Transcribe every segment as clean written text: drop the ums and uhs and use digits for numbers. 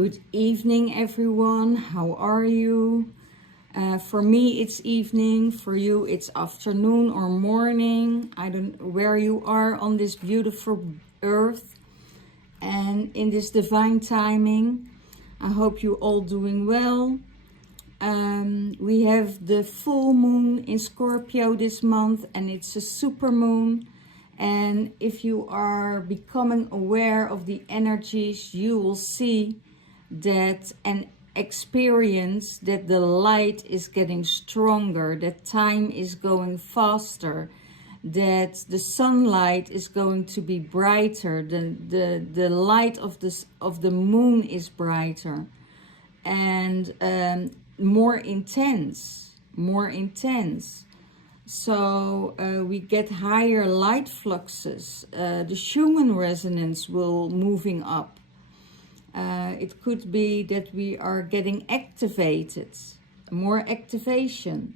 Good evening, everyone. How are you? For me, it's evening. For you, it's afternoon or morning. I don't know where you are on this beautiful earth and in this divine timing. I hope you all doing well. We have the full moon in Scorpio this month, and it's a super moon. And if you are becoming aware of the energies, you will see that and experience that the light is getting stronger, that time is going faster, that the sunlight is going to be brighter, the light of the moon is brighter and more intense. So we get higher light fluxes. The Schumann resonance will moving up. It could be that we are getting activated, more activation,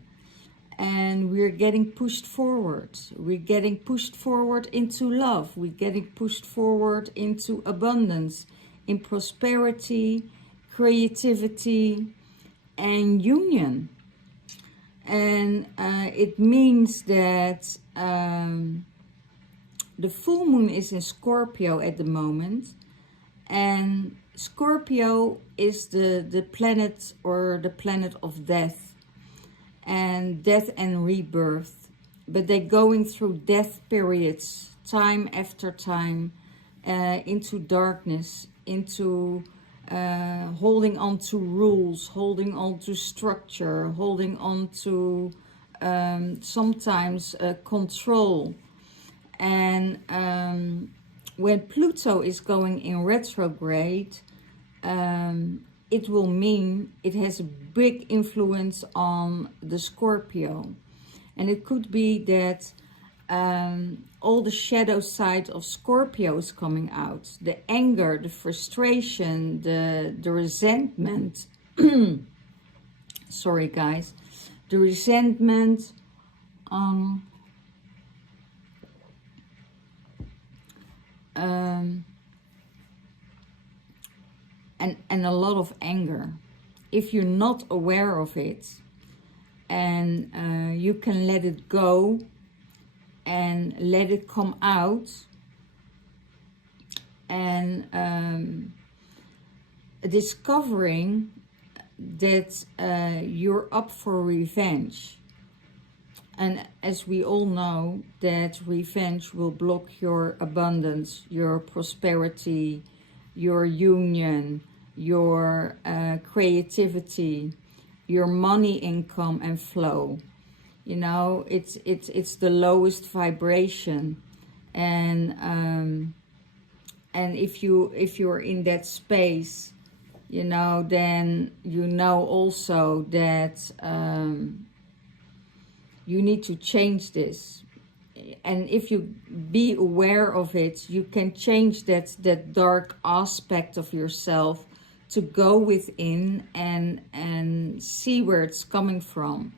and we're getting pushed forward. We're getting pushed forward into love. We're getting pushed forward into abundance, in prosperity, creativity, and union. And it means that the full moon is in Scorpio at the moment, and Scorpio is the planet, or the planet of death and rebirth. But they're going through death periods, time after time, into darkness, into holding on to rules, holding on to structure, holding on to sometimes control. And when Pluto is going in retrograde, it will mean it has a big influence on the Scorpio. And it could be that all the shadow side of Scorpio is coming out. The anger, the frustration, the resentment. Sorry guys. The resentment. And a lot of anger. If you're not aware of it, and you can let it go and let it come out, and discovering that you're up for revenge. And as we all know, that revenge will block your abundance, your prosperity, your union, your creativity, your money income and flow. You know, it's the lowest vibration, and if you're in that space, you know, then you know also that you need to change this. And if you be aware of it, you can change that dark aspect of yourself to go within and see where it's coming from.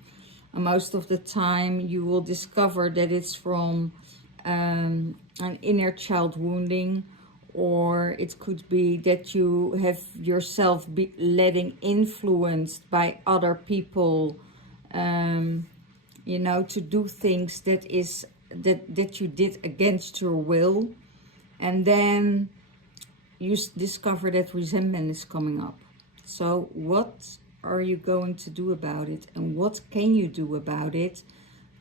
And most of the time you will discover that it's from an inner child wounding, or it could be that you have yourself be letting influenced by other people, you know, to do things that you did against your will, and then you discover that resentment is coming up. So what are you going to do about it, and what can you do about it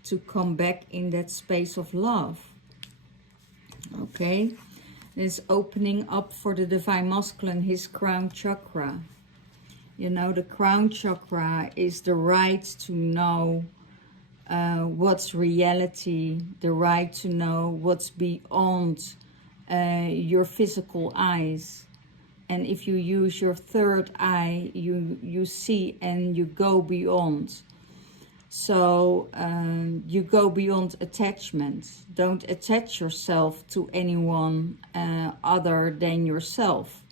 to come back in that space of love? Okay, it's opening up for the divine masculine, his crown chakra. You know, the crown chakra is the right to know what's reality, the right to know what's beyond your physical eyes. And if you use your third eye, you see and you go beyond. So you go beyond attachment. Don't attach yourself to anyone other than yourself.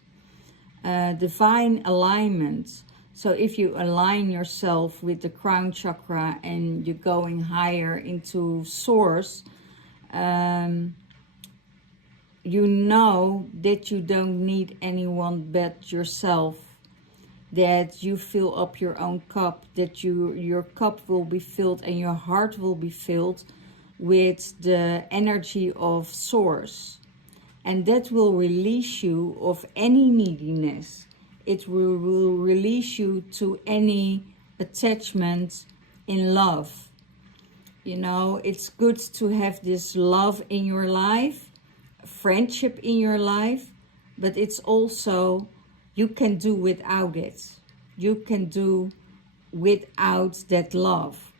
Divine alignment. So if you align yourself with the crown chakra and you're going higher into source, you know that you don't need anyone but yourself, that you fill up your own cup, that your cup will be filled and your heart will be filled with the energy of Source. And that will release you of any neediness. It will release you to any attachment in love. You know, it's good to have this love in your life, friendship in your life, but it's also, you can do without it. You can do without that love.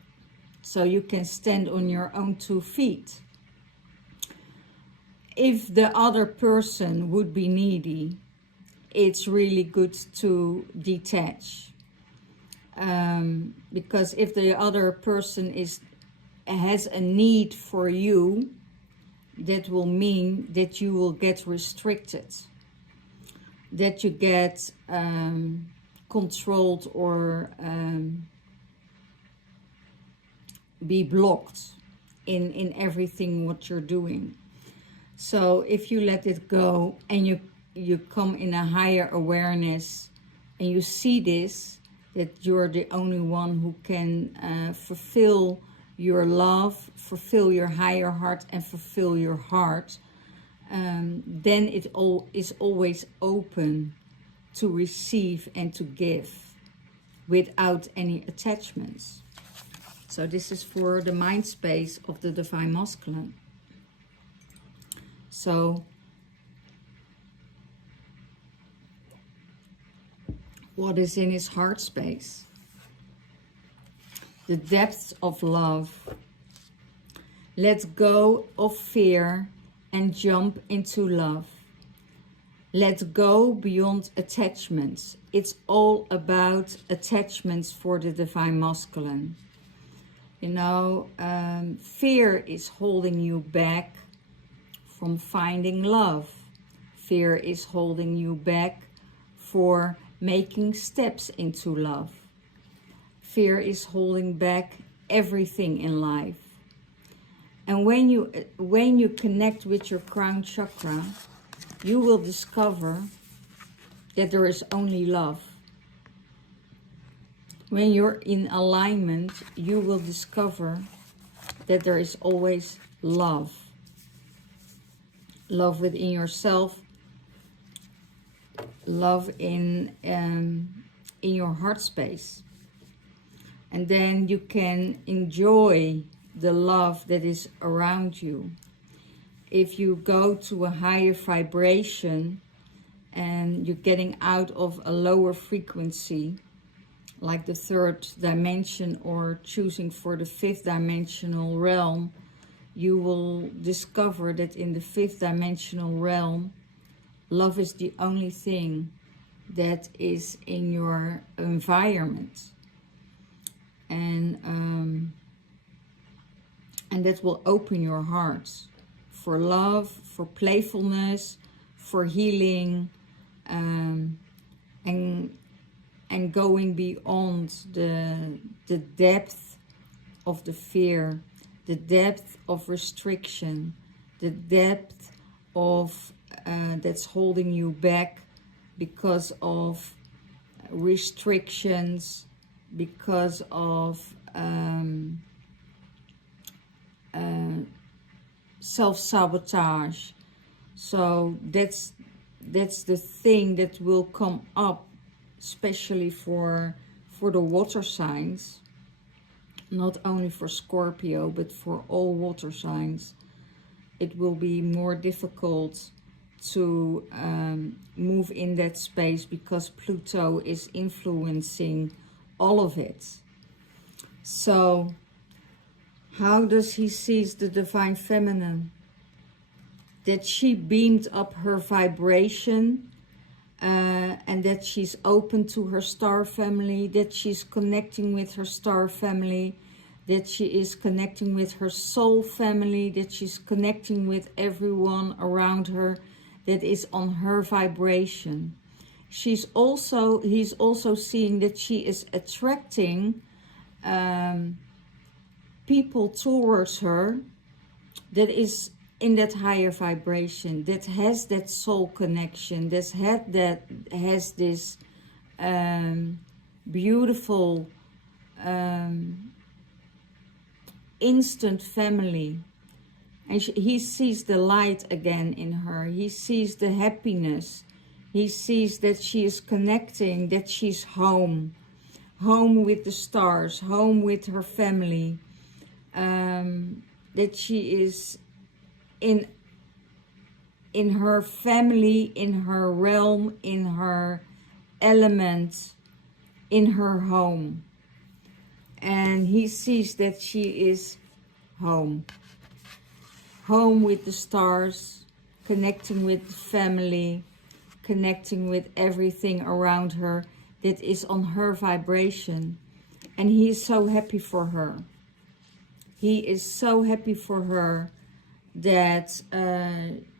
So you can stand on your own 2 feet. If the other person would be needy, it's really good to detach. Because if the other person has a need for you, that will mean that you will get restricted, that you get controlled or be blocked in everything what you're doing. So if you let it go and you come in a higher awareness and you see this, that you're the only one who can fulfill your love, fulfill your higher heart and fulfill your heart, then it all is always open to receive and to give without any attachments. So this is for the mind space of the Divine Masculine. So what is in his heart space? The depths of love. Let go of fear and jump into love. Let go beyond attachments. It's all about attachments for the Divine Masculine. You know, fear is holding you back from finding love. Fear is holding you back for making steps into love. Fear is holding back everything in life. And when you connect with your crown chakra, you will discover that there is only love. When you're in alignment, you will discover that there is always love. Love within yourself, love in your heart space. And then you can enjoy the love that is around you. If you go to a higher vibration and you're getting out of a lower frequency, like the 3rd dimension or choosing for the 5th dimensional realm, you will discover that in the 5th dimensional realm, love is the only thing that is in your environment. And that will open your heart for love, for playfulness, for healing, and going beyond the depth of the fear, the depth of restriction, the depth of that's holding you back because of restrictions, because of self-sabotage. So that's the thing that will come up, especially for the water signs, not only for Scorpio but for all water signs. It will be more difficult to move in that space because Pluto is influencing all of it. So how does he see the Divine Feminine? That she beamed up her vibration, and that she's open to her star family, that she's connecting with her star family, that she is connecting with her soul family, that she's connecting with everyone around her that is on her vibration. He's also seeing that she is attracting people towards her that is in that higher vibration, that has that soul connection, that has this beautiful instant family. And he sees the light again in her. He sees the happiness. He sees that she is connecting, that she's home. Home with the stars, home with her family. That she is in her family, in her realm, in her element, in her home. And he sees that she is home. Home with the stars, connecting with the family, connecting with everything around her that is on her vibration. And he is so happy for her. He is so happy for her that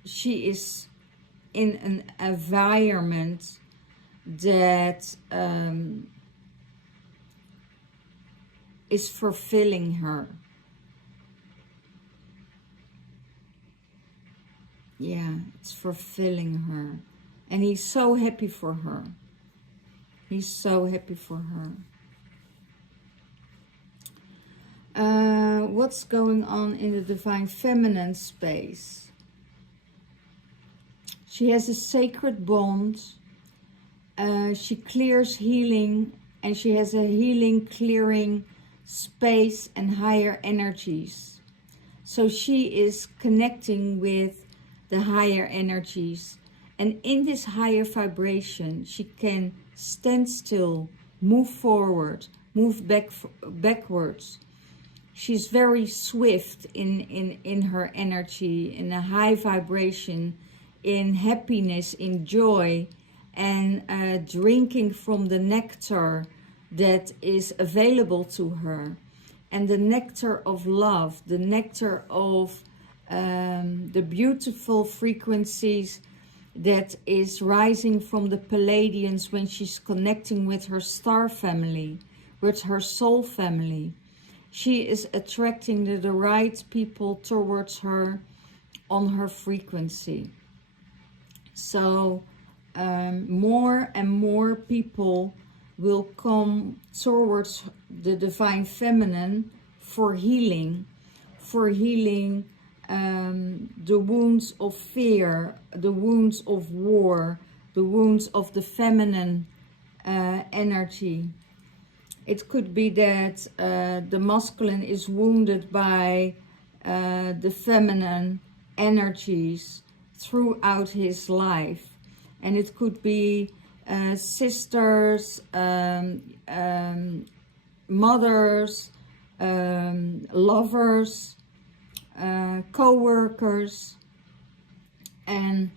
she is in an environment that is fulfilling her. Yeah, it's fulfilling her. And he's so happy for her. He's so happy for her. What's going on in the Divine Feminine space? She has a sacred bond. She clears healing, and she has a healing, clearing space and higher energies. So she is connecting with the higher energies. And in this higher vibration, she can stand still, move forward, move backwards. She's very swift in her energy, in a high vibration, in happiness, in joy, and drinking from the nectar that is available to her. And the nectar of love, the nectar of the beautiful frequencies that is rising from the Pleiadians when she's connecting with her star family, with her soul family. She is attracting the right people towards her on her frequency. So more and more people will come towards the Divine Feminine for healing the wounds of fear, the wounds of war, the wounds of the feminine energy. It could be that the masculine is wounded by the feminine energies throughout his life. And it could be sisters, mothers, lovers, co-workers. And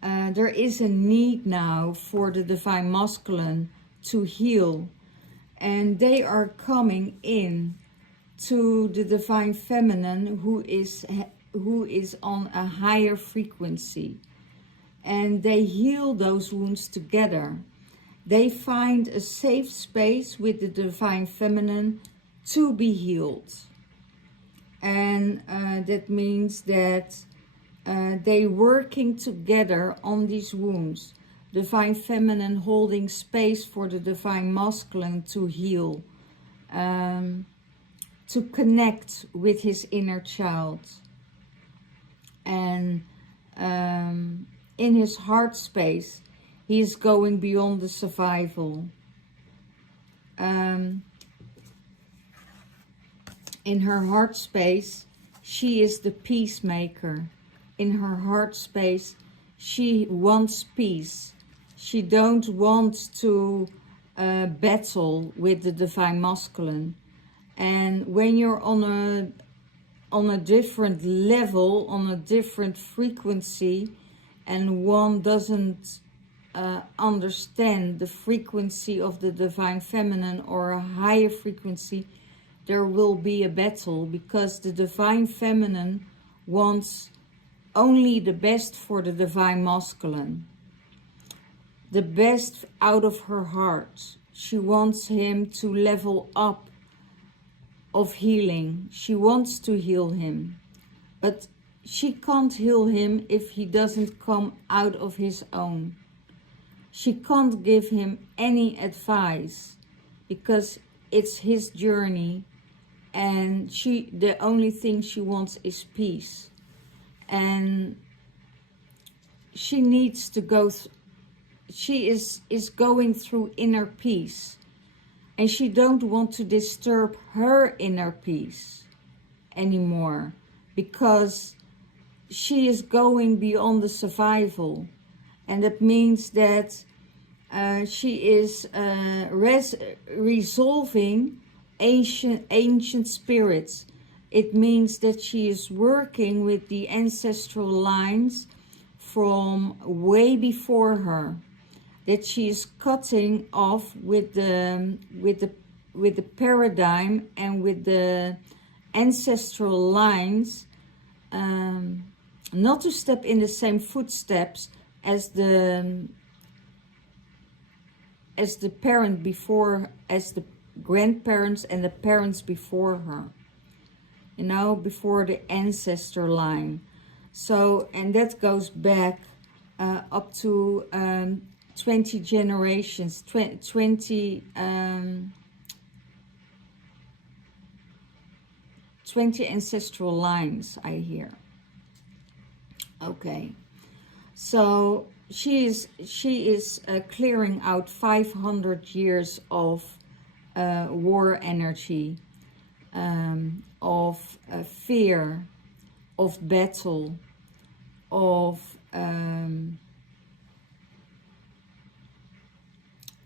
there is a need now for the Divine Masculine to heal. And they are coming in to the Divine Feminine who is on a higher frequency. And they heal those wounds together. They find a safe space with the Divine Feminine to be healed. And that means that they working together on these wounds. Divine Feminine holding space for the Divine Masculine to heal, to connect with his inner child. And in his heart space, he is going beyond the survival. In her heart space, she is the peacemaker. In her heart space, she wants peace. She don't want to battle with the Divine Masculine. And when you're on a different level, on a different frequency, and one doesn't understand the frequency of the Divine Feminine or a higher frequency, there will be a battle, because the Divine Feminine wants only the best for the Divine Masculine. The best out of her heart. She wants him to level up of healing. She wants to heal him. But she can't heal him if he doesn't come out of his own. She can't give him any advice because it's his journey, and the only thing she wants is peace. And she needs to go she is going through inner peace, and she don't want to disturb her inner peace anymore, because she is going beyond the survival. And that means that she is resolving ancient spirits. It means that she is working with the ancestral lines from way before her, that she is cutting off with the paradigm and with the ancestral lines, not to step in the same footsteps as the parent before, as the grandparents and the parents before her, you know, before the ancestor line. So, and that goes back up to 20 generations, 20 ancestral lines, I hear. Okay, so she is clearing out 500 years of war energy, of fear, of battle, of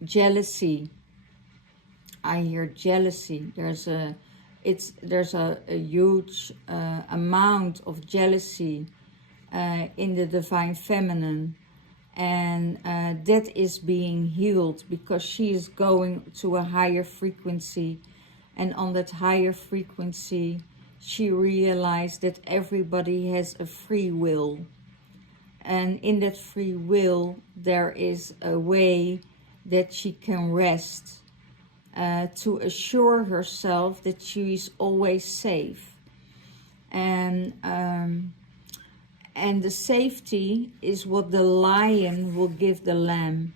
jealousy. I hear jealousy. There's a huge amount of jealousy in the divine feminine, and that is being healed because she is going to a higher frequency, and on that higher frequency she realized that everybody has a free will, and in that free will there is a way that she can rest, to assure herself that she is always safe. And the safety is what the lion will give the lamb.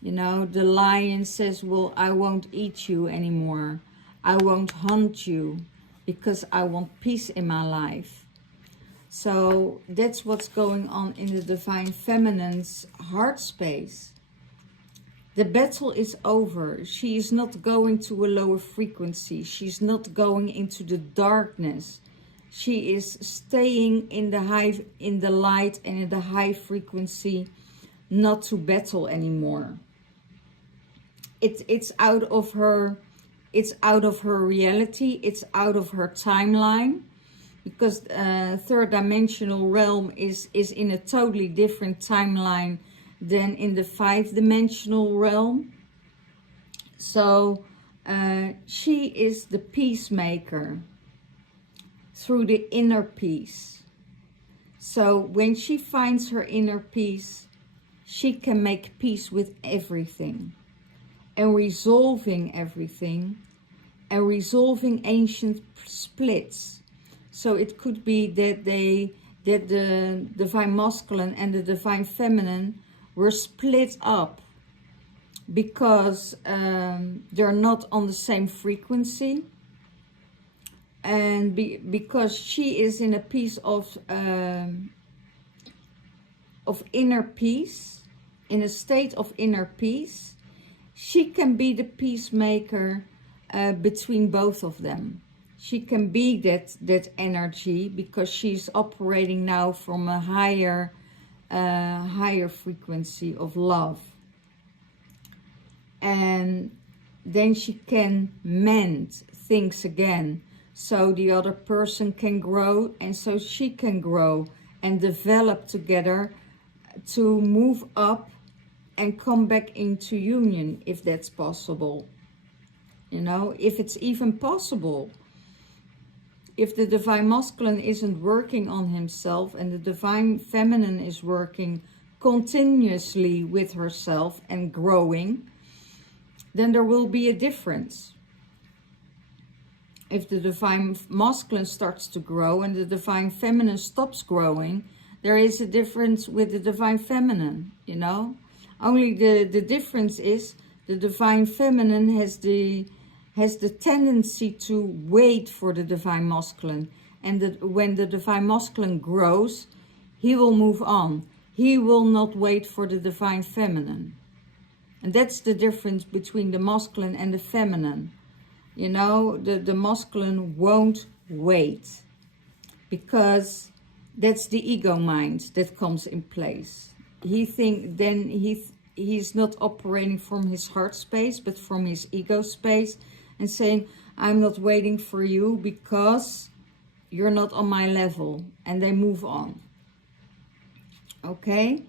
You know, the lion says, well, I won't eat you anymore. I won't hunt you because I want peace in my life. So that's what's going on in the divine feminine's heart space. The battle is over. She is not going to a lower frequency. She's not going into the darkness. She is staying in the light and in the high frequency, not to battle anymore. It's out of her. It's out of her reality. It's out of her timeline, because third dimensional realm is in a totally different timeline than in the 5-dimensional realm. So she is the peacemaker through the inner peace. So when she finds her inner peace, she can make peace with everything, and resolving everything, and resolving ancient splits. So it could be that the divine masculine and the divine feminine were split up because they're not on the same frequency, and because she is in a piece of inner peace, in a state of inner peace, she can be the peacemaker between both of them. She can be that energy because she's operating now from a higher frequency of love, and then she can mend things again, so the other person can grow, and so she can grow and develop together to move up and come back into union, if that's possible. You know, if it's even possible. If the divine masculine isn't working on himself and the divine feminine is working continuously with herself and growing, then there will be a difference. if the divine masculine starts to grow and the divine feminine stops growing, there is a difference with the divine feminine, you know. Only the difference is the divine feminine has the tendency to wait for the divine masculine. And that when the divine masculine grows, he will move on. He will not wait for the divine feminine. And that's the difference between the masculine and the feminine. You know, the masculine won't wait, because that's the ego mind that comes in place. He's not operating from his heart space, but from his ego space, and saying, I'm not waiting for you because you're not on my level, and they move on. Okay,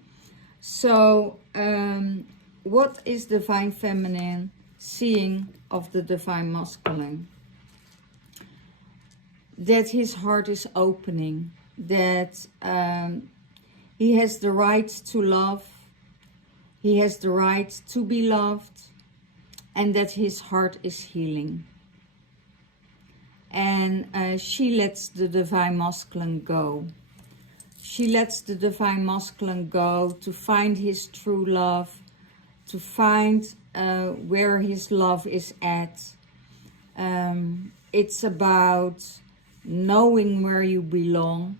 so what is divine feminine seeing of the divine masculine? That his heart is opening, that he has the right to love, he has the right to be loved, and that his heart is healing. And she lets the divine masculine go. She lets the divine masculine go to find his true love, to find where his love is at. It's about knowing where you belong.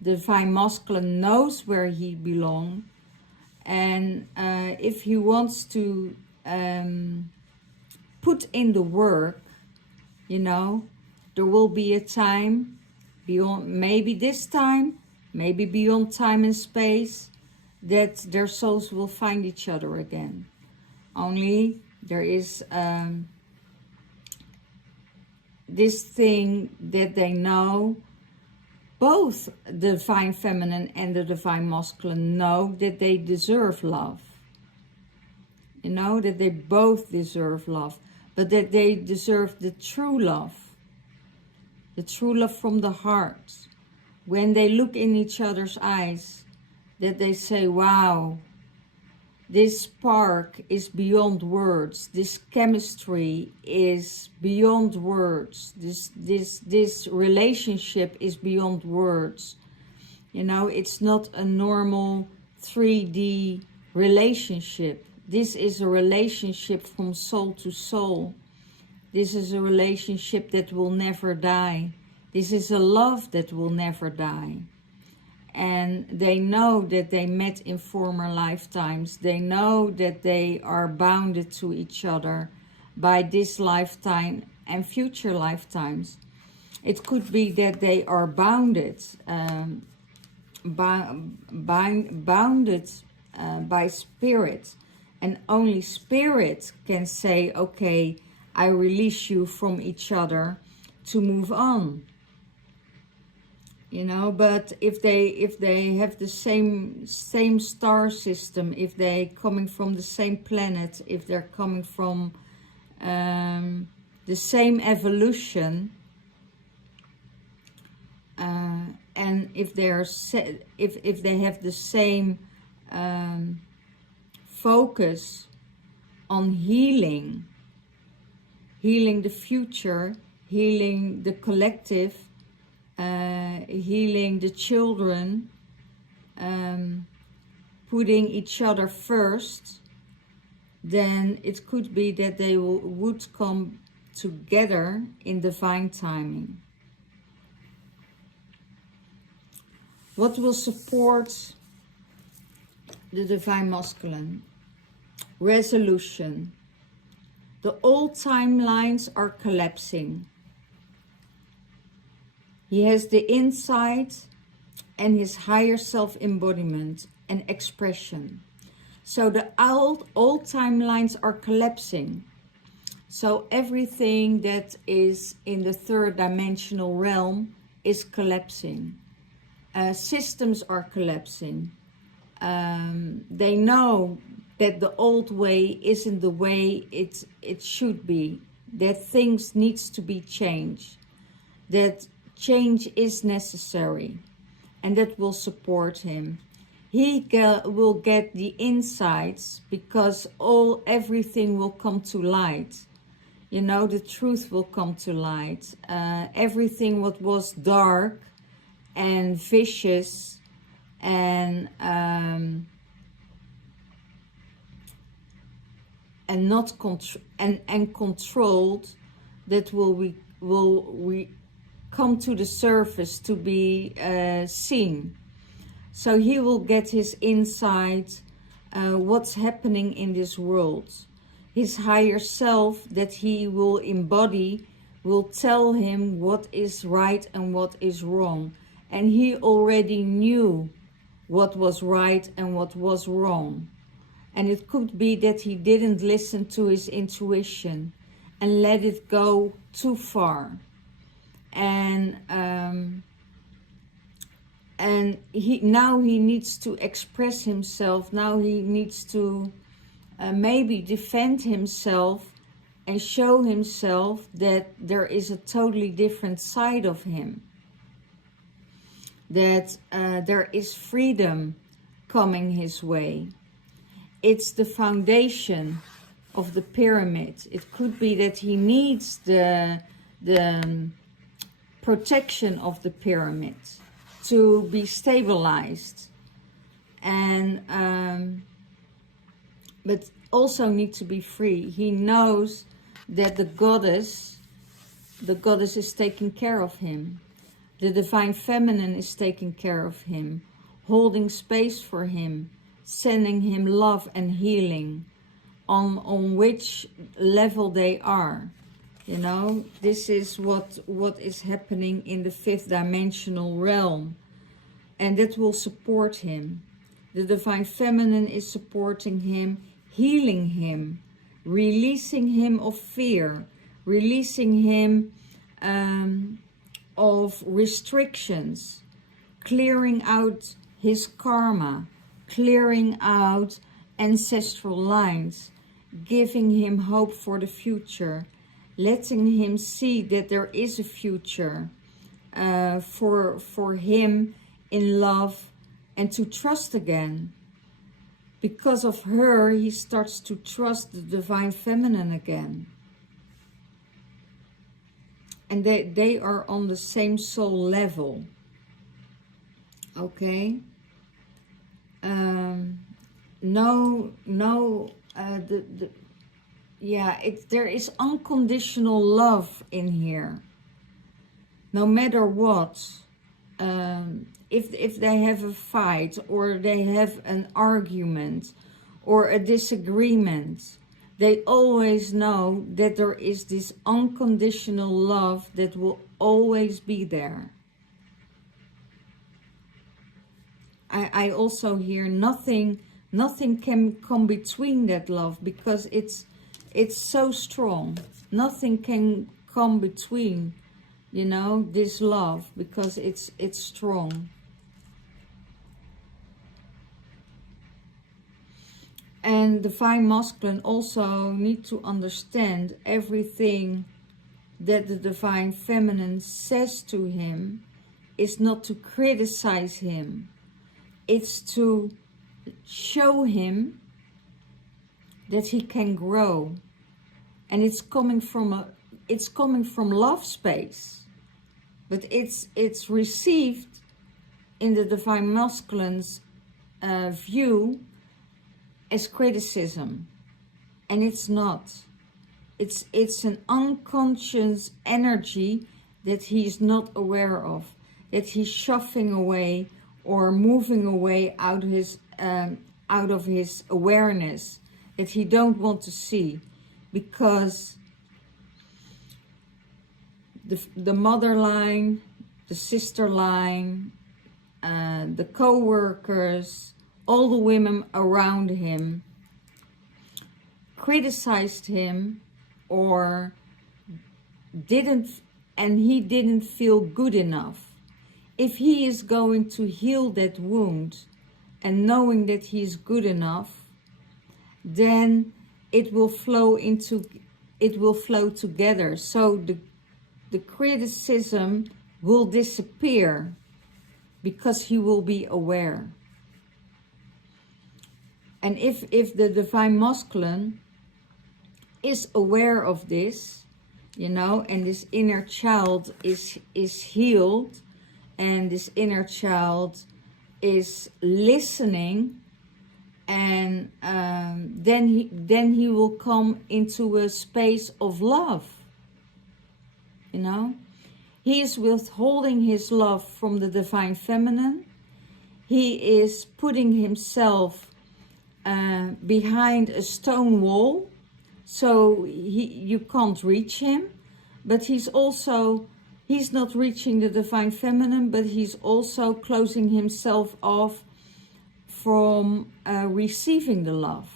The divine masculine knows where he belongs. And if he wants to put in the work, you know, there will be a time beyond, maybe this time, maybe beyond time and space, that their souls will find each other again. Only there is this thing that they know, both the divine feminine and the divine masculine know that they deserve love. You know, that they both deserve love, but that they deserve the true love from the heart. When they look in each other's eyes, that they say, wow, this spark is beyond words. This chemistry is beyond words. This relationship is beyond words. You know, it's not a normal 3D relationship. This is a relationship from soul to soul. This is a relationship that will never die. This is a love that will never die. And they know that they met in former lifetimes. They know that they are bounded to each other by this lifetime and future lifetimes. It could be that they are bounded, bounded by spirit. And only spirit can say, okay, I release you from each other to move on. You know, but if they have the same star system, if they coming from the same planet, if they're coming from the same evolution, and if they're if they have the same focus on healing the future, healing the collective, healing the children, putting each other first, then it could be that they would come together in divine timing. What will support the divine masculine? Resolution. The old timelines are collapsing. He has the insight and his higher self-embodiment and expression. So the old timelines are collapsing. So everything that is in the third dimensional realm is collapsing. Systems are collapsing. They know that the old way isn't the way it should be. That things needs to be changed. That change is necessary, and that will support him. He will get the insights because everything will come to light. You know, the truth will come to light. Everything what was dark and vicious and not controlled, that will come to the surface to be seen. So he will get his insight, what's happening in this world. His higher self that he will embody will tell him what is right and what is wrong. And he already knew what was right and what was wrong. And it could be that he didn't listen to his intuition and let it go too far. And now he needs to express himself. Now he needs to maybe defend himself and show himself that there is a totally different side of him. That there is freedom coming his way. It's the foundation of the pyramid. It could be that he needs the protection of the pyramid to be stabilized, and but also need to be free. He knows that the goddess is taking care of him. The divine feminine is taking care of him, holding space for him, sending him love and healing on which level they are. You know, this is what is happening in the 5th dimensional realm, and that will support him. The divine feminine is supporting him, healing him, releasing him of fear, releasing him of restrictions, clearing out his karma, clearing out ancestral lines, giving him hope for the future, letting him see that there is a future for him in love, and to trust again. Because of her, he starts to trust the divine feminine again. And they are on the same soul level. Okay? There is unconditional love in here. No matter what. If they have a fight, or they have an argument or a disagreement, they always know that there is this unconditional love that will always be there. I also hear nothing can come between that love, because it's so strong. Nothing can come between, you know, this love, because it's strong. And divine masculine also need to understand everything that the divine feminine says to him is not to criticize him. It's to show him that he can grow. And it's coming from love space. But it's received in the divine masculine's view as criticism, and it's not. It's an unconscious energy that he's not aware of, that he's shoving away or moving away out of his awareness, that he don't want to see, because the mother line, the sister line, the co-workers, all the women around him criticized him, or he didn't feel good enough. If he is going to heal that wound and knowing that he is good enough, then it will flow together. So the criticism will disappear, because he will be aware. And if the divine masculine is aware of this, you know, and this inner child is healed, and this inner child is listening, and then he will come into a space of love, you know. He is withholding his love from the divine feminine. He is putting himself behind a stone wall, so you can't reach him. But he's not reaching the divine feminine, but he's also closing himself off from receiving the love.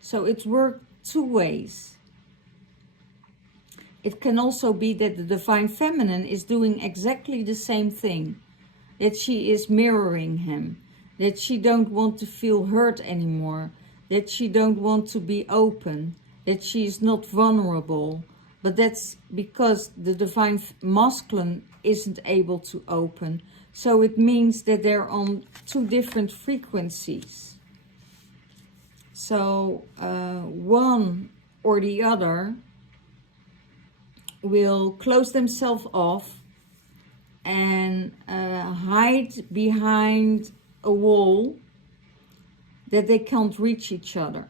So it works two ways. It can also be that the divine feminine is doing exactly the same thing, that she is mirroring him, that she don't want to feel hurt anymore, that she don't want to be open, that she is not vulnerable. But that's because the divine masculine isn't able to open. So it means that they're on two different frequencies. So one or the other will close themselves off and hide behind a wall that they can't reach each other.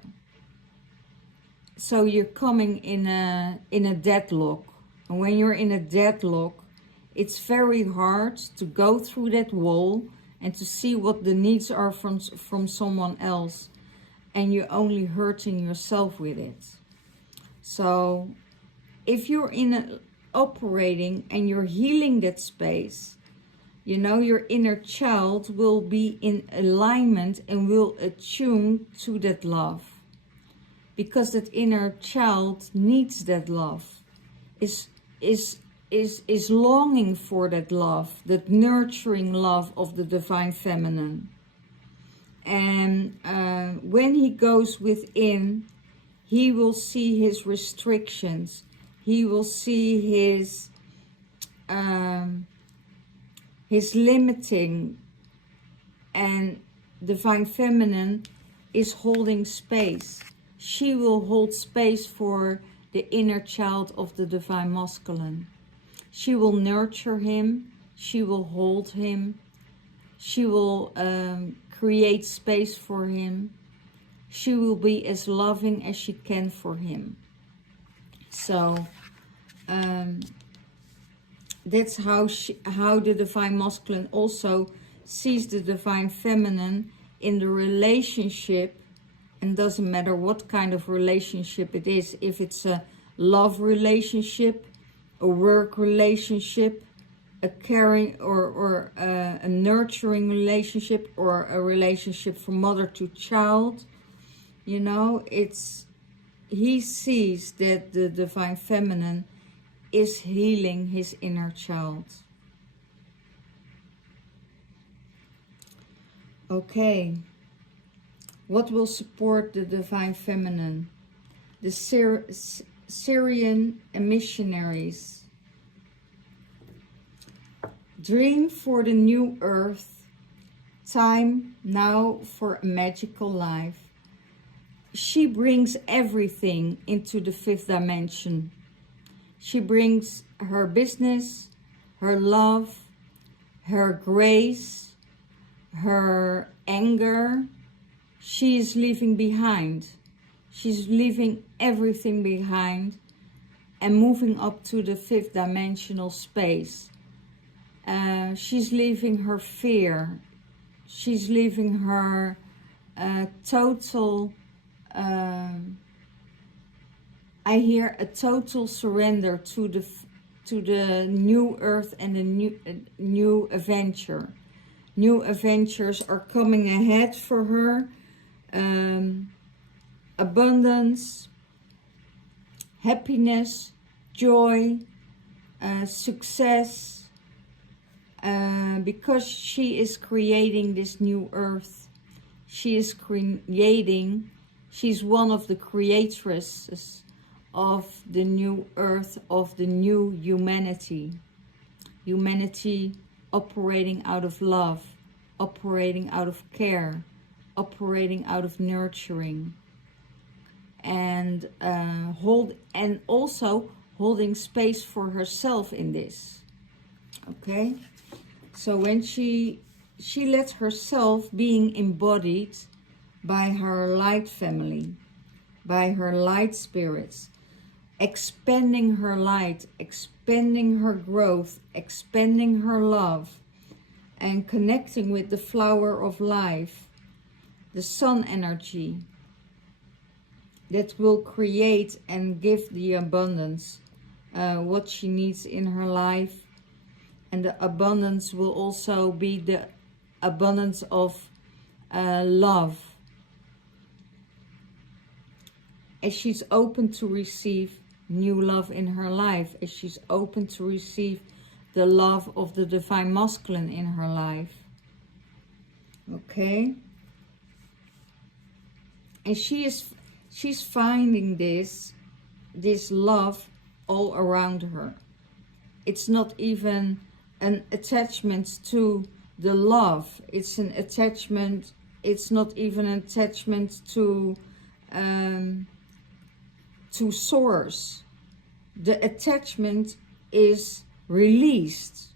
So you're coming in a deadlock. And when you're in a deadlock, it's very hard to go through that wall and to see what the needs are from someone else. And you're only hurting yourself with it. So if you're operating and you're healing that space, you know, your inner child will be in alignment and will attune to that love. Because that inner child needs that love, is longing for that love, that nurturing love of the divine feminine. And when he goes within, he will see his restrictions. He will see his limiting, and divine feminine is holding space. She will hold space for the inner child of the divine masculine. She will nurture him. She will hold him. She will create space for him. She will be as loving as she can for him. So that's how the divine masculine also sees the divine feminine in the relationship. And doesn't matter what kind of relationship it is, if it's a love relationship, a work relationship, a caring or a nurturing relationship, or a relationship from mother to child. You know, he sees that the divine feminine is healing his inner child. Okay. What will support the divine feminine? The Syrian missionaries. Dream for the new earth. Time now for a magical life. She brings everything into the fifth dimension. She brings her business, her love, her grace, her anger. She is leaving behind. She's leaving everything behind and moving up to the fifth dimensional space. She's leaving her fear. She's leaving her total, I hear a total surrender to the new earth and the new adventure. New adventures are coming ahead for her. Abundance, happiness, joy, success, because she is creating this new earth. She's one of the creatresses of the new earth, of the new humanity. Humanity operating out of love, operating out of care, operating out of nurturing, and also holding space for herself in this. Okay, so when she lets herself being embodied by her light family, by her light spirits, expanding her light, expanding her growth, expanding her love, and connecting with the flower of life, the sun energy that will create and give the abundance, what she needs in her life. And the abundance will also be the abundance of love. As she's open to receive new love in her life, as she's open to receive the love of the divine masculine in her life. Okay? And she's finding this love all around her. It's not even an attachment to the love. It's an attachment. It's not even an attachment to source. The attachment is released.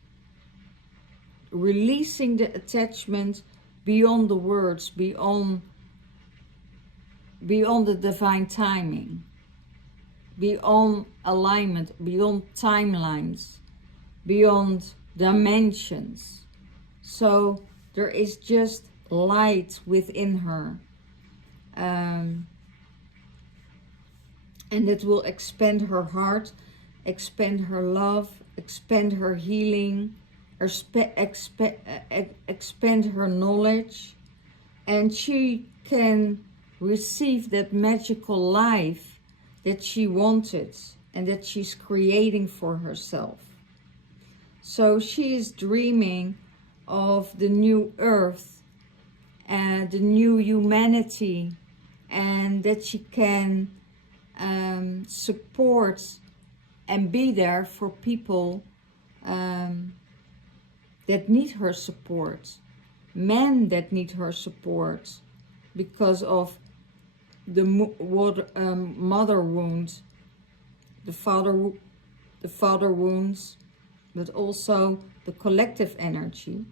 Releasing the attachment beyond the words, beyond the divine timing, beyond alignment, beyond timelines, beyond dimensions. So there is just light within her, and it will expand her heart, expand her love, expand her healing, expand her knowledge, and she can receive that magical life that she wanted and that she's creating for herself. So she is dreaming of the new earth and the new humanity, and that she can support and be there for people that need her support, men that need her support because of the mother wound, the father wounds, but also the collective energy.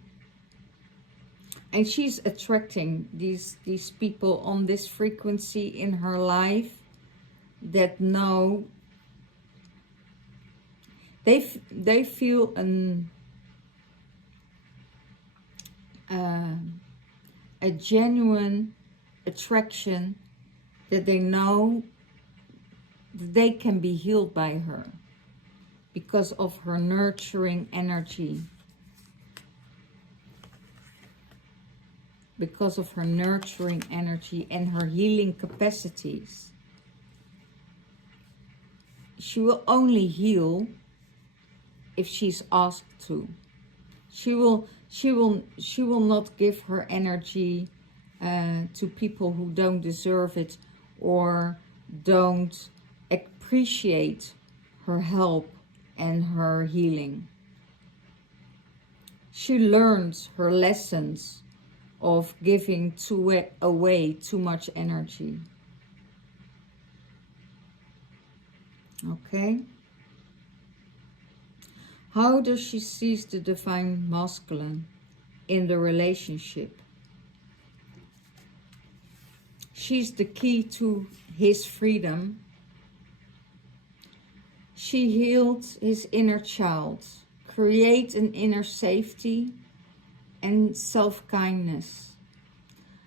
And she's attracting these people on this frequency in her life that know they feel a genuine attraction, that they know that they can be healed by her because of her nurturing energy, because of her nurturing energy and her healing capacities. She will only heal if she's asked to. She will not give her energy to people who don't deserve it or don't appreciate her help and her healing. She learns her lessons of giving away too much energy. Okay? How does she see the divine masculine in the relationship? She's the key to his freedom. She healed his inner child, create an inner safety and self-kindness.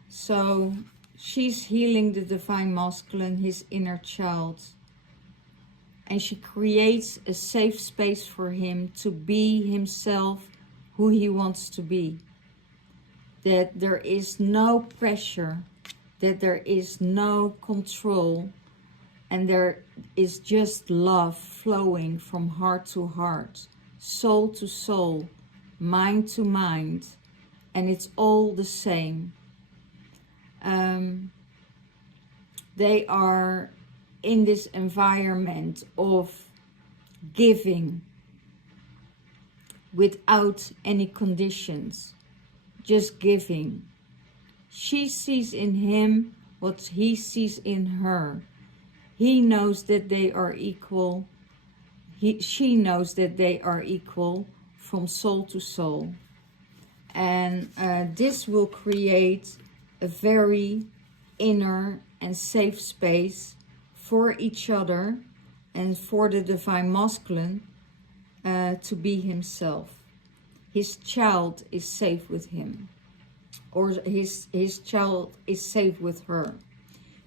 So she's healing the divine masculine, his inner child. And she creates a safe space for him to be himself, who he wants to be. That there is no pressure, that there is no control, and there is just love flowing from heart to heart, soul to soul, mind to mind, and it's all the same. They are in this environment of giving without any conditions, just giving. She sees in him what he sees in her. He knows that they are equal, she knows that they are equal from soul to soul. And this will create a very inner and safe space for each other and for the divine masculine to be himself. His child is safe with him, or his child is safe with her,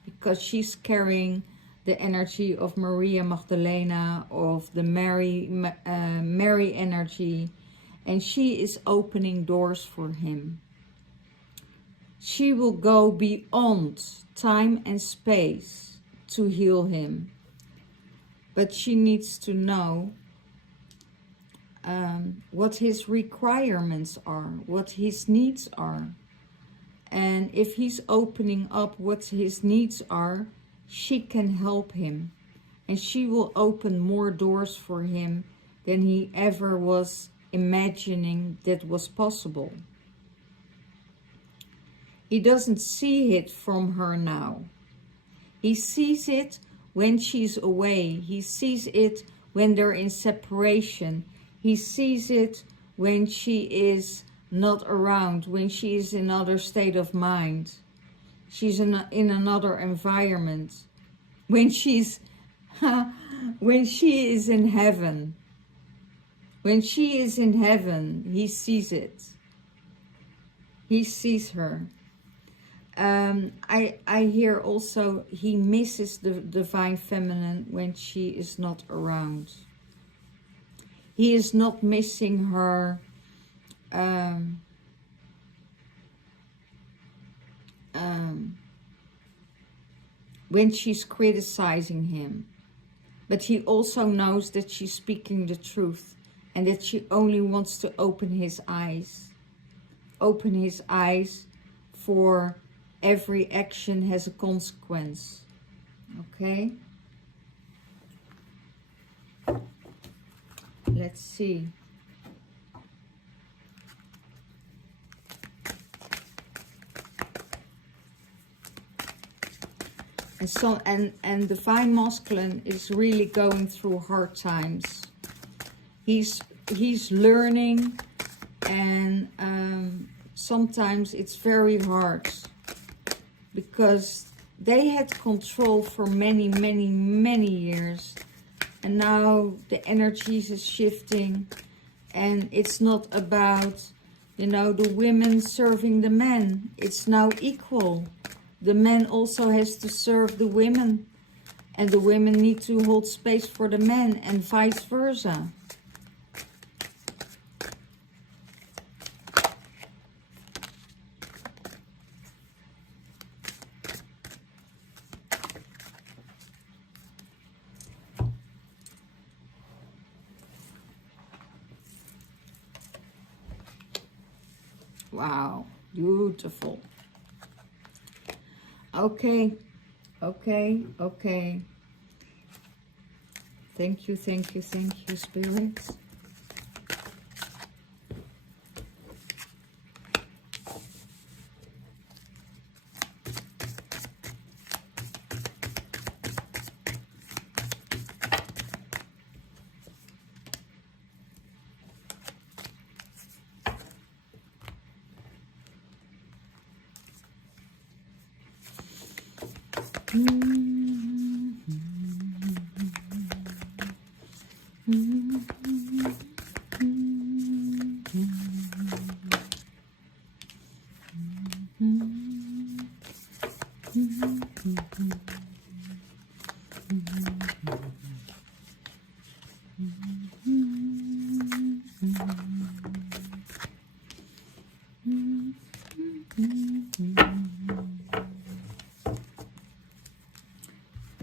because she's carrying the energy of Maria Magdalena, of the Mary energy, and she is opening doors for him. She will go beyond time and space to heal him, but she needs to know what his requirements are, what his needs are. And if he's opening up what his needs are, she can help him. And she will open more doors for him than he ever was imagining that was possible. He doesn't see it from her now. He sees it when she's away. He sees it when they're in separation. He sees it when she is not around, when she is in another state of mind. She's in another environment. When she's when she is in heaven. When she is in heaven, he sees it. He sees her. I hear also he misses the divine feminine when she is not around. He is not missing her when she's criticizing him. But he also knows that she's speaking the truth and that she only wants to open his eyes. Open his eyes, for every action has a consequence. Okay? Let's see. And divine masculine is really going through hard times. He's learning, and sometimes it's very hard, because they had control for many years, and now the energies is shifting, and it's not about, you know, the women serving the men. It's now equal. The men also has to serve the women, and the women need to hold space for the men, and vice versa. Wow, beautiful. Okay. Thank you, spirits.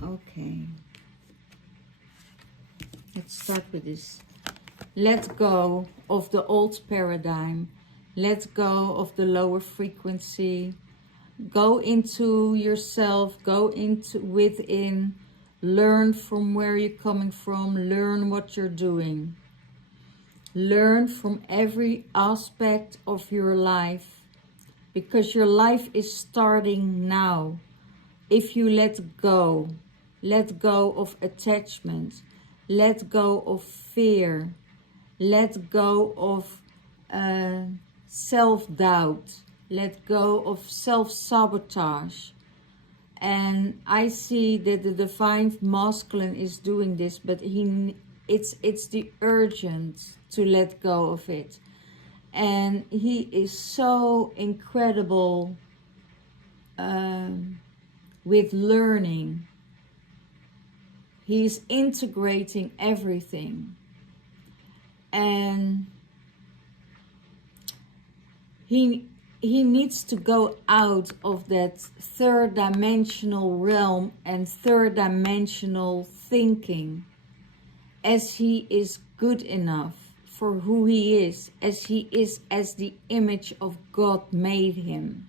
Okay. Let's start with this. Let go of the old paradigm. Let go of the lower frequency. Go into yourself. Go into within. Learn from where you're coming from. Learn what you're doing. Learn from every aspect of your life, because your life is starting now. If you let go of attachment, let go of fear, let go of self-doubt, let go of self-sabotage. And I see that the Divine Masculine is doing this, but it's the urgent to let go of it. And he is so incredible with learning. He's integrating everything. And he needs to go out of that third dimensional realm and third dimensional thinking, as he is good enough for who he is as the image of God made him.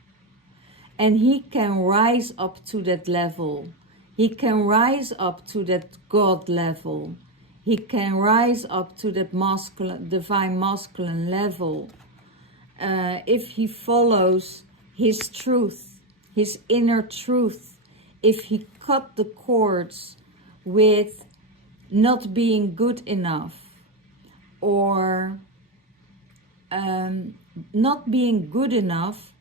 And he can rise up to that level. He can rise up to that God level. He can rise up to that masculine, divine masculine level. If he follows his truth, his inner truth, if he cut the cords with not being good enough, or not being good enough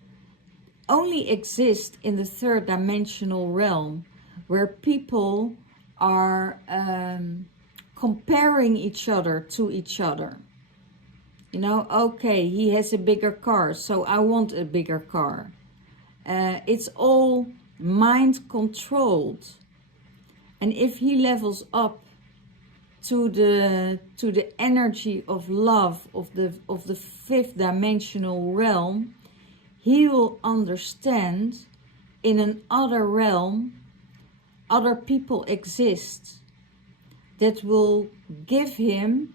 only exist in the third dimensional realm, where people are comparing each other to each other. You know, okay, he has a bigger car, so I want a bigger car. It's all mind controlled. And if he levels up to the energy of love of the fifth dimensional realm, he will understand in another realm other people exist that will give him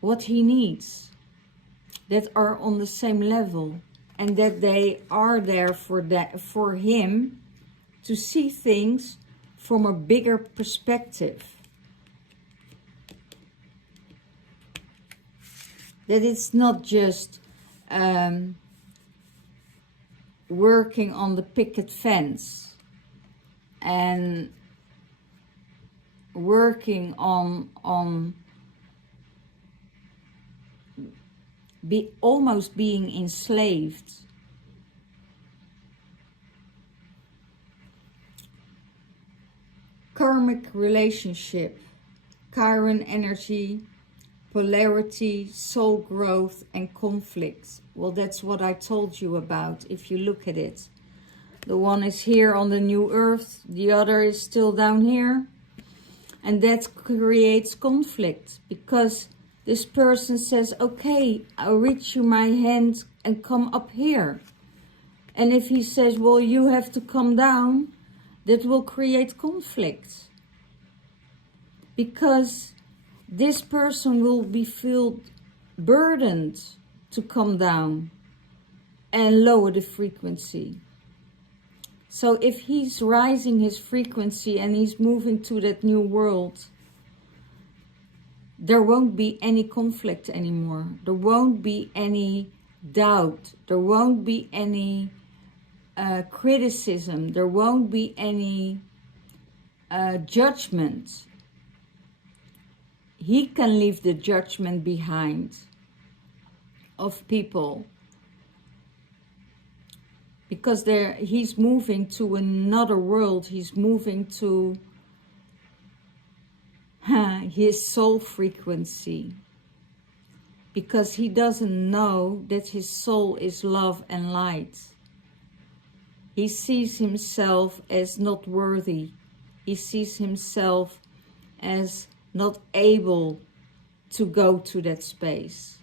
what he needs, that are on the same level, and that they are there for him to see things from a bigger perspective. That it's not just working on the picket fence and working on almost being enslaved. Karmic relationship, Chiron energy, polarity, soul growth, and conflict. Well, that's what I told you about, if you look at it. The one is here on the new earth, the other is still down here. And that creates conflict, because this person says, okay, I'll reach you my hand and come up here. And if he says, well, you have to come down, that will create conflict. Because this person will be feel burdened to come down and lower the frequency. So if he's rising his frequency and he's moving to that new world, there won't be any conflict anymore. There won't be any doubt. There won't be any criticism. There won't be any judgment. He can leave the judgment behind of people, because he's moving to another world. He's moving to his soul frequency, because he doesn't know that his soul is love and light. He sees himself as not worthy. He sees himself as not able to go to that space.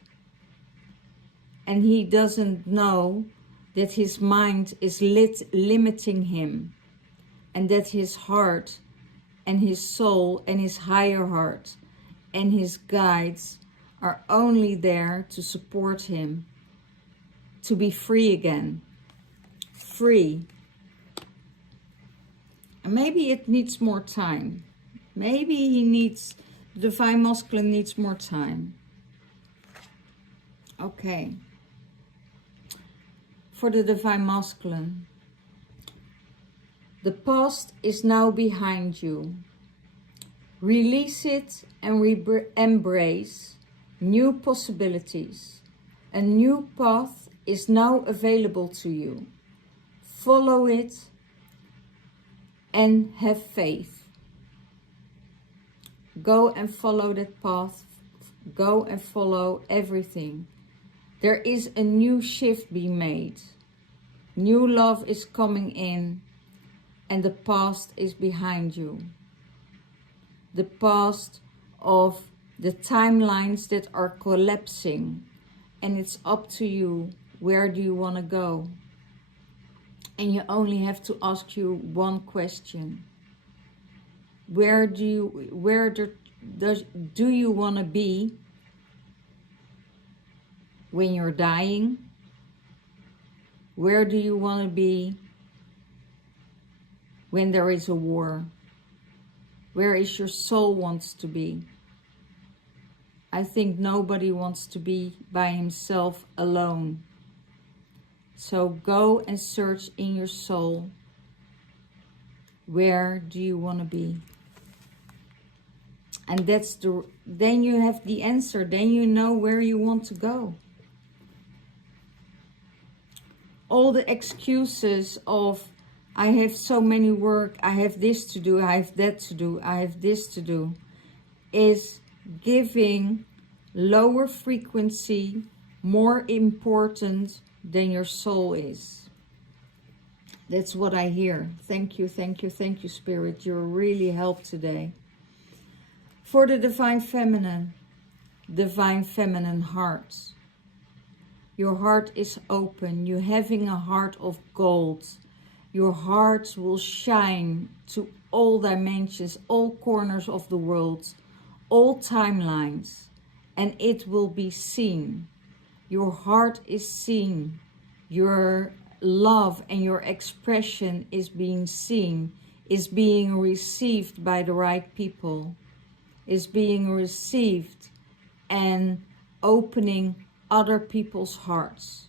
And he doesn't know that his mind is limiting him, and that his heart and his soul and his higher heart and his guides are only there to support him to be free again. Free. And maybe it needs more time. Maybe the Divine Masculine needs more time. Okay. For the Divine Masculine, the past is now behind you. Release it and embrace new possibilities. A new path is now available to you. Follow it and have faith. Go and follow that path. Go and follow everything. There is a new shift being made. New love is coming in, and the past is behind you. The past of the timelines that are collapsing, and it's up to you. Where do you want to go? And you only have to ask you one question. Where do you want to be when you're dying? Where do you want to be when there is a war? Where is your soul wants to be? I think nobody wants to be by himself alone. So go and search in your soul. Where do you want to be? And then you have the answer. Then you know where you want to go. All the excuses of, I have so many work, I have this to do, I have that to do, I have this to do, is giving lower frequency more important than your soul is. That's what I hear. Thank you, thank you, thank you, Spirit. You're really helped today. For the Divine Feminine heart. Your heart is open. You're having a heart of gold. Your heart will shine to all dimensions, all corners of the world, all timelines, and it will be seen. Your heart is seen. Your love and your expression is being seen, is being received by the right people, is being received and opening other people's hearts.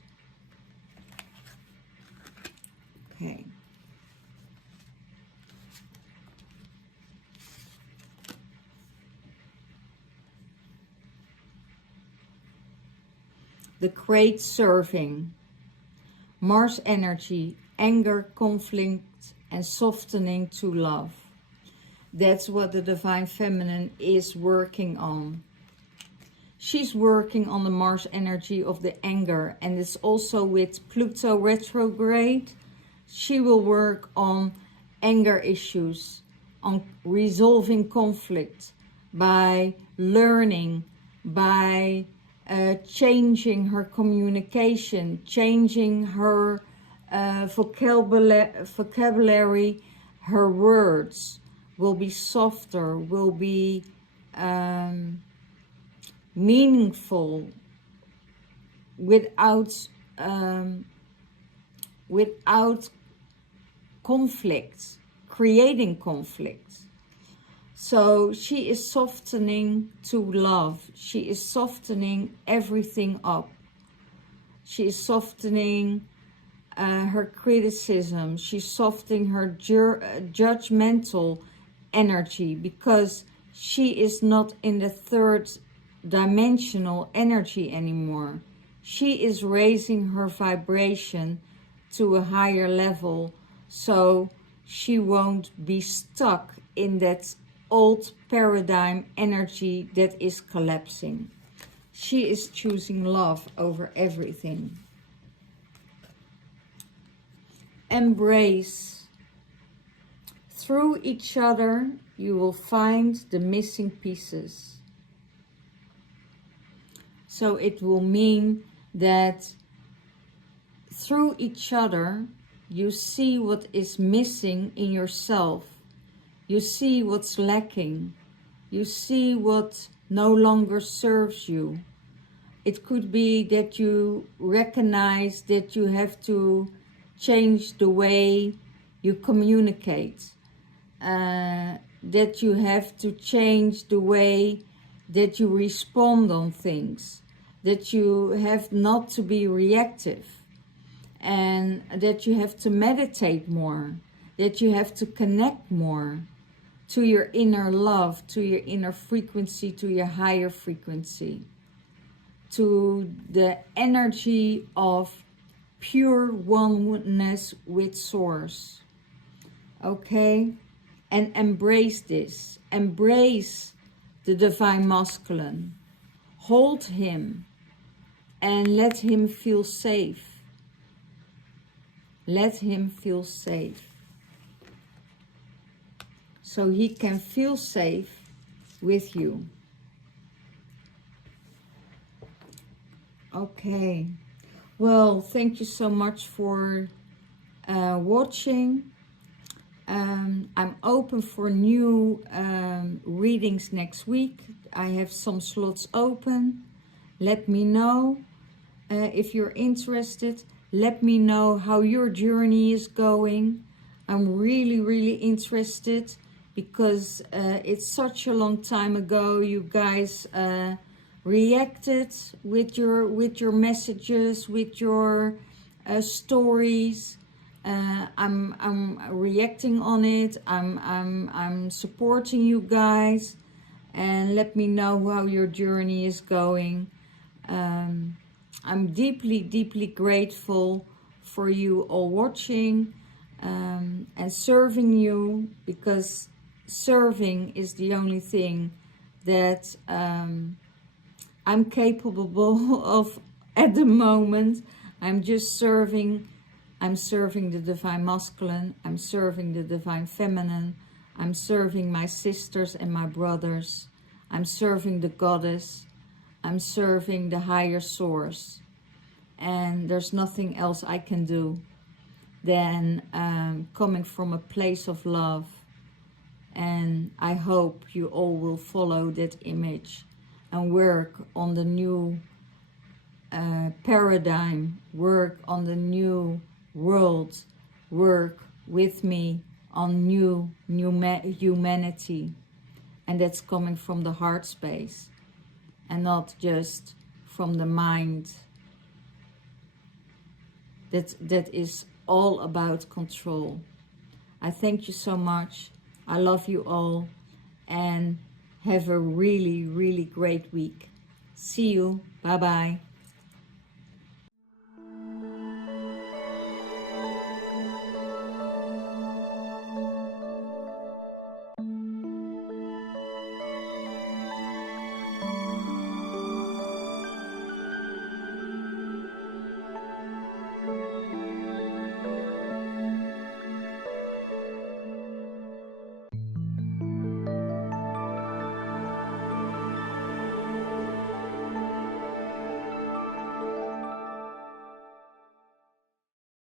Okay. The great serving. Mars energy, anger, conflict, and softening to love. That's what the Divine Feminine is working on. She's working on the Mars energy of the anger, and it's also with Pluto retrograde. She will work on anger issues, on resolving conflict by learning, by changing her communication, changing her vocabulary, her words will be softer, will be meaningful, without conflict, creating conflict. So she is softening to love. She is softening everything up. She is softening her criticism. She's softening her judgmental energy, because she is not in the third dimensional energy anymore. She is raising her vibration to a higher level, so she won't be stuck in that old paradigm energy that is collapsing. She is choosing love over everything. Embrace. Through each other, you will find the missing pieces. So it will mean that through each other, you see what is missing in yourself. You see what's lacking. You see what no longer serves you. It could be that you recognize that you have to change the way you communicate. That you have to change the way that you respond on things. That you have not to be reactive. And that you have to meditate more. That you have to connect more. to your inner love, to your inner frequency, to your higher frequency, to the energy of pure oneness with Source. Okay? And embrace this. Embrace the Divine Masculine. Hold him and let him feel safe. Let him feel safe. So he can feel safe with you. Okay. Well, thank you so much for watching. I'm open for new readings next week. I have some slots open. Let me know if you're interested. Let me know how your journey is going. I'm really, really interested because it's such a long time ago. You guys reacted with your messages, with your stories. I'm reacting on it. I'm supporting you guys, and let me know how your journey is going. I'm deeply, deeply grateful for you all watching and serving you, because serving is the only thing that I'm capable of at the moment. I'm just serving. I'm serving the Divine Masculine. I'm serving the Divine Feminine. I'm serving my sisters and my brothers. I'm serving the Goddess. I'm serving the higher Source. And there's nothing else I can do than coming from a place of love. And I hope you all will follow that image and work on the new paradigm, work on the new world, work with me on new humanity. And that's coming from the heart space and not just from the mind. That is all about control. I thank you so much. I love you all, and have a really, really great week. See you. Bye-bye.